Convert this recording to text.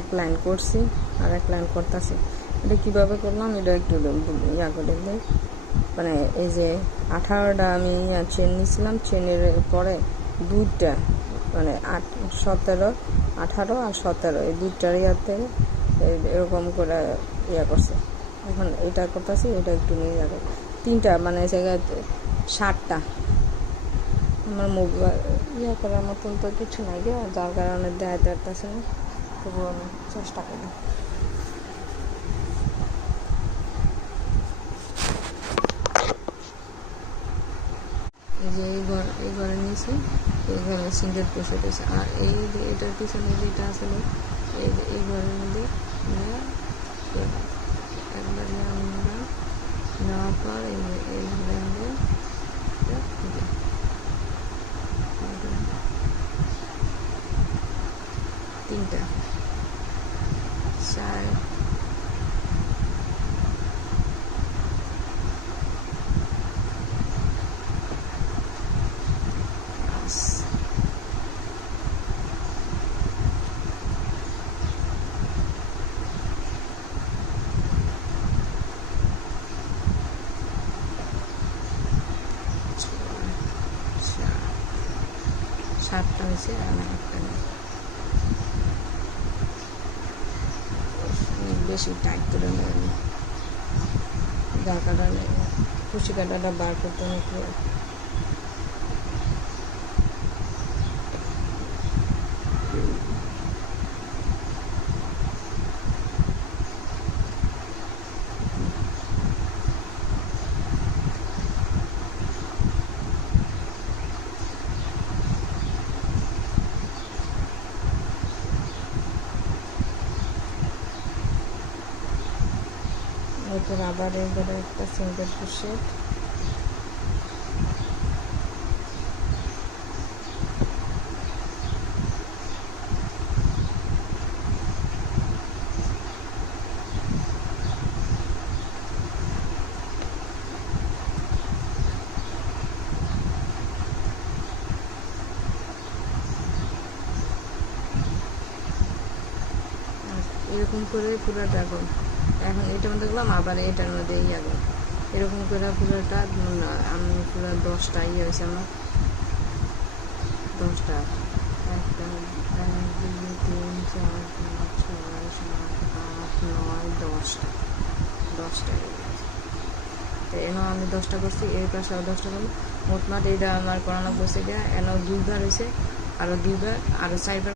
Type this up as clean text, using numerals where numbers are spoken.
এক লাইন করছি আর এক লাইন করতেছি। এটা কীভাবে করলাম এটা একটু ইয়া করে দিই। মানে এই যে 18টা আমি চেন নিয়েছিলাম, চেনের পরে দুইটা মানে 17, 18 আর 17 এই দুইটার ইয়াতে এরকম করে ইয়া করছে। এখন এটা করতেছি, এটা একটু নিয়ে যাবে 3টা মানে জায়গায় 60টা। আমার মোবাইল ইয়া করার মতন তো কিছু নাই গে, যার কারণে দেখাতে পারতেছে না, তবু আমি চেষ্টা করি। এই যে এই ঘরে নিয়েছি, এই ঘরে সিঙ্গেল পোষে পেয়েছে। আর এই যে এটার পিছনে যেটা আসলে এই ঘরের মধ্যে একবার আমরা নেওয়ার পর এই ঘরের মধ্যে 3টা 4 7টা হয়েছে আর একটা বেশি টাইট করে নেবেন, যার কারণে কুশি কাটাটা বার করতে নাকি এরপর আবার এবারে একটা সিঙ্গেল ক্রোশেট, এরকম করে পুরোটা এখন এটার মধ্যে গেলাম, আবার এটার মধ্যে ইয়ে গেল, এরকম করে পুরোটা আমি পুরো 10টা ইয়ে হয়েছে আমার, 10টা 1 2 3 4 5 6 7 8 9 10টা 10টা এনে আমি 10টা করছি, এর পাশে 10টা করলাম। মোটমাট এটা আমার করানো বসে গিয়ে এনে 2বার হয়েছে, আরও 2বার, আরও 4বার।